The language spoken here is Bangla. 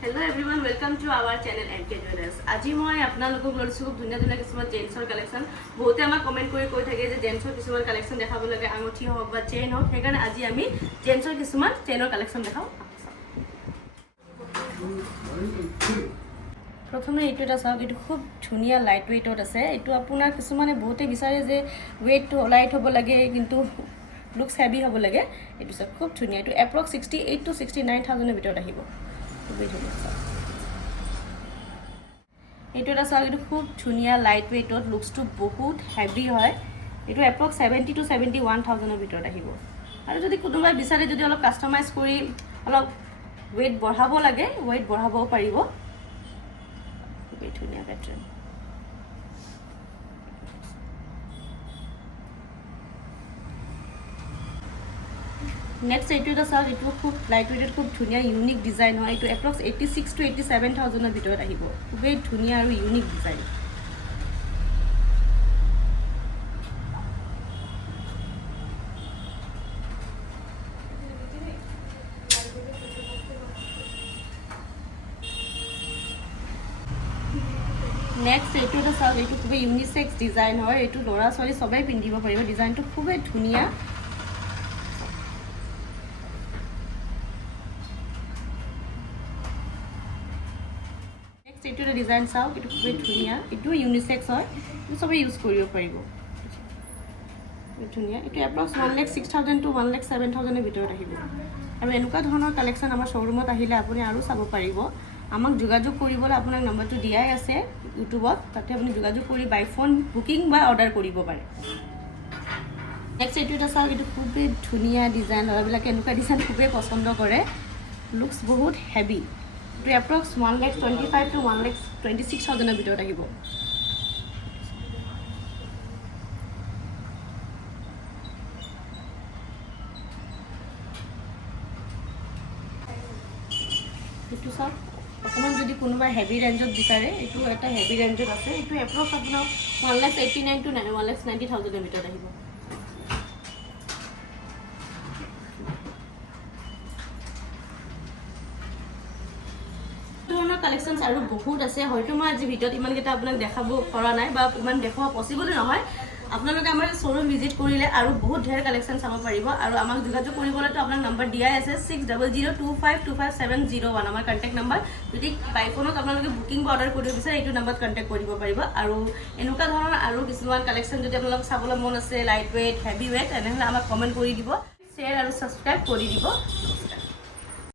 Hello' everyone welcome to our channel N K jewellers আজি মই আপোনালোকক লৈছোঁ খুব ধুনীয়া ধুনীয়া কিছুমান জেন্টছৰ কালেকশ্যন বহুতে আমাক কমেণ্ট কৰি কৈ থাকে যে জেন্টছৰ কিছুমান কালেকশ্যন দেখাব লাগে, আঙুঠি হওক বা চেইন হওক। সেইকাৰণে আজি আমি জেন্টছৰ কিছুমান চেইনৰ কালেকশ্যন দেখাওঁ। প্ৰথমে এইটো এটা চাওক, এইটো খুব ধুনীয়া লাইট ৱেইটত আছে। এইটো আপোনাৰ কিছুমানে বহুতে বিচাৰে যে ৱেইটটো লাইট হ'ব লাগে, কিন্তু লুকছ হেভি হ'ব লাগে। এইটো চাওক, খুব ধুনীয়া। এইটো approx sixty eight to sixty nine থাউজেণ্ডৰ ভিতৰত আহিব। এইটো এটা চাওক এইটো খুব ধুনীয়া লাইট ৱেইটত লুকছটো বহুত হেভি হয়। এইটো approx seventy to seventy one থাউজেণ্ডৰ ভিতৰত আহিব। আৰু যদি কোনোবাই বিচাৰে যদি অলপ কাষ্টমাইজ কৰি অলপ ৱেইট বঢ়াব লাগে ৱেইট বঢ়াবও পাৰিব। খুবেই ধুনীয়া পেটাৰ্ণ নেক্সট এইটো এটা চাওক এইটো খুব লাইট ৱেইটত খুব ধুনীয়া ইউনিক ডিজাইন হয় এইটো approx eighty six to eighty seven থাউজেণ্ডৰ ভিতৰত আহিব খুবেই ধুনীয়া আৰু ইউনিক ডিজাইন নেক্সট এইটো এটা চাওক এইটো খুবেই ইউনিচেক্স ডিজাইন হয় এইটো ল'ৰা ছোৱালী চবেই পিন্ধিব পাৰিব। ডিজাইনটো খুবেই ধুনীয়া। এইটো এটা ডিজাইন চাওক, এইটো খুবেই ধুনীয়া। এইটো ইউনিচেক্স হয়, এইটো চবেই ইউজ কৰিব পাৰিব। ধুনীয়া। এইটো approx one lakh six thousand to one lakh seven থাউজেণ্ডৰ ভিতৰত আহিব। আৰু এনেকুৱা ধৰণৰ কালেকশ্যন আমাৰ শ্ব'ৰুমত আহিলে আপুনি আৰু চাব পাৰিব। আমাক যোগাযোগ কৰিবলৈ আপোনাক নম্বৰটো দিয়াই আছে ইউটিউবত তাতে আপুনি যোগাযোগ কৰি বাই ফোন বুকিং বা অৰ্ডাৰ কৰিব পাৰে। নেক্সট এইটো এটা চাওক, এইটো খুবেই ধুনীয়া ডিজাইন ল'ৰাবিলাকে এনেকুৱা ডিজাইন খুবেই পচন্দ কৰে। লুকছ বহুত হেভি এইটো approx one lakh twenty five to one lakh twenty six থাউজেণ্ডৰ ভিতৰত আহিব এইটো চাওক, অকণমান যদি কোনোবাই হেভি ৰেঞ্জত বিচাৰে, এইটো এটা হেভি ৰেঞ্জত আছে, এইটো এপ্ৰক্স আপোনাৰ one lakhs eighty nine to one lakhs ninety থাউজেণ্ডৰ ভিতৰত আহিব ধৰণৰ কালেকশ্যনছ আৰু বহুত আছে। হয়তো মই আজি ভিডিঅ'ত ইমানকেইটা আপোনাক দেখাব পৰা নাই বা ইমান দেখুওৱা পচিবলো নহয়। আপোনালোকে আমাৰ শ্ব'ৰুম ভিজিট কৰিলে আৰু বহুত ধেৰ কালেকশ্যন চাব পাৰিব। আৰু আমাক যোগাযোগ কৰিবলৈতো আপোনাক নম্বৰ দিয়াই আছে six double zero' two five two five seven zero' one আমাৰ কণ্টেক্ট নম্বৰ যদি বাই ফোনত আপোনালোকে বুকিং বা অৰ্ডাৰ কৰিব বিচাৰে, এইটো নম্বৰত কণ্টেক্ট কৰিব পাৰিব। আৰু এনেকুৱা ধৰণৰ আৰু কিছুমান কালেকশ্যন যদি আপোনালোক চাবলৈ মন আছে লাইট ৱেইট হেভি ৱেইট তেনেহ'লে আমাক কমেণ্ট কৰি দিব। শ্বেয়াৰ আৰু ছাবস্ক্ৰাইব কৰি দিব।